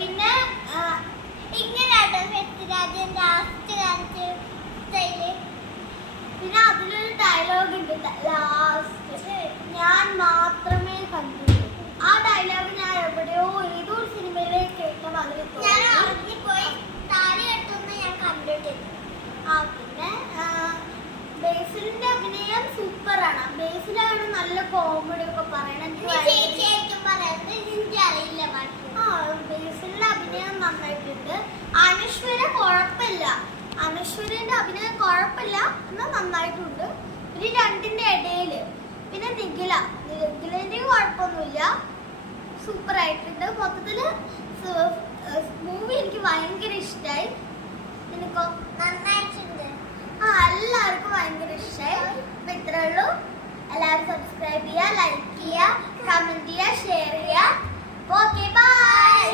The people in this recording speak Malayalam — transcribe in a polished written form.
പിന്നെ ഇങ്ങനെയാട്ടോ പൃഥ്വിരാജൻ ലാസ്റ്റ് കാണിച്ച് സ്റ്റൈല്. പിന്നെ അതിലൊരു ഡയലോഗ് ഉണ്ട് ലാസ്റ്റ്, ഞാൻ മാത്രമേ കണ്ടുള്ളൂ. ആ ഡയലോഗ് ഞാൻ എവിടെയോ ഏതോ ഒരു സിനിമയിലെ കേട്ട വളരെ പോയി താലി കെട്ടുന്ന ഞാൻ കണ്ടിട്ടുണ്ട്. പിന്നെ ബേസിലിന്റെ അഭിനയം സൂപ്പറാണ്. ബേസിലാണ് നല്ല കോമഡി ഒക്കെ പറയണത്. ബേസിലിന്റെ അഭിനയം നന്നായിട്ടുണ്ട്. അനശ്വര കുഴപ്പമില്ല, അനശ്വരന്റെ അഭിനയം കുഴപ്പമില്ല എന്നാൽ നന്നായിട്ടുണ്ട്. ഒരു രണ്ടിന്റെ ഇടയില്. പിന്നെ നിഖിലിന്റെ കുഴപ്പമൊന്നുമില്ല, സൂപ്പർ ആയിട്ടുണ്ട്. മൊത്തത്തില് മൂവി എനിക്ക് ഭയങ്കര ഇഷ്ടമായി. നിനക്കോ? നന്നായിട്ടുണ്ട്. എല്ലാവർക്കും ഭയങ്കര ഇഷ്ടമായി. അപ്പൊ ഇത്രേ ഉള്ളൂ. എല്ലാവരും സബ്സ്ക്രൈബ് ചെയ്യുക, ലൈക്ക് ചെയ്യുക, കമന്റ് ചെയ്യുക, ഷെയർ ചെയ്യുക. Okay, by.